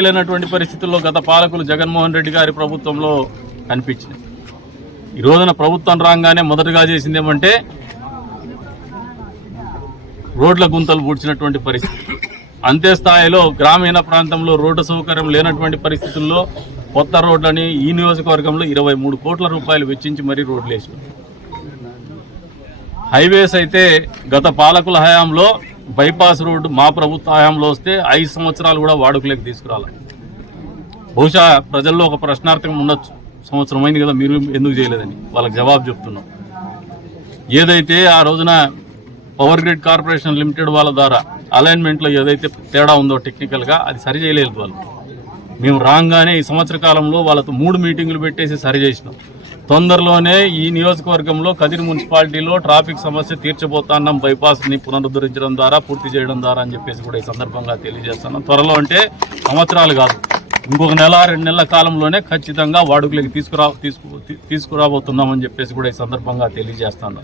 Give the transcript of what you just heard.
చేయలేనటువంటి పరిస్థితుల్లో గత పాలకులు జగన్మోహన్ రెడ్డి గారి ప్రభుత్వంలో కనిపించినాయి ఈ రోజున ప్రభుత్వం రాగానే మొదటగా చేసింది ఏమంటే రోడ్ల గుంతలు పూడ్చినటువంటి పరిస్థితి. అంతే స్థాయిలో గ్రామీణ ప్రాంతంలో రోడ్డు సౌకర్యం లేనటువంటి పరిస్థితుల్లో కొత్త రోడ్లని ఈ నియోజకవర్గంలో ఇరవై మూడు కోట్ల రూపాయలు వెచ్చించి మరీ రోడ్లు వేసినారు హైవేస్ అయితే గత పాలకుల హయాంలో బైపాస్ రోడ్డు మా ప్రభుత్వ హయాంలో వస్తే ఐదు సంవత్సరాలు కూడా వాడుకలోకి తీసుకురాలి బహుశా ప్రజల్లో ఒక ప్రశ్నార్థకం ఉండొచ్చు. సంవత్సరం అయింది కదా మీరు ఎందుకు చేయలేదని. వాళ్ళకి జవాబు చెప్తున్నాం. ఏదైతే ఆ రోజున పవర్ గ్రిడ్ కార్పొరేషన్ లిమిటెడ్ వాళ్ళ ద్వారా అలైన్మెంట్లో ఏదైతే తేడా ఉందో టెక్నికల్గా అది సరి చేయలేదు వాళ్ళు. మేము రాగానే ఈ సంవత్సర కాలంలో వాళ్ళతో మూడు మీటింగులు పెట్టేసి సరి చేసినాం. తొందరలోనే ఈ నియోజకవర్గంలో కదిరి మున్సిపాలిటీలో ట్రాఫిక్ సమస్య తీర్చబోతున్నాం బైపాస్ని పునరుద్ధరించడం ద్వారా పూర్తి చేయడం ద్వారా అని చెప్పేసి కూడా ఈ సందర్భంగా తెలియజేస్తున్నాం. త్వరలో అంటే సంవత్సరాలు కాదు. ఇంకొక నెల రెండు నెలల కాలంలోనే ఖచ్చితంగా వాడుకలోకి తీసుకురా తీసుకు తీసుకురాబోతున్నామని చెప్పేసి కూడా ఈ సందర్భంగా తెలియజేస్తున్నాం.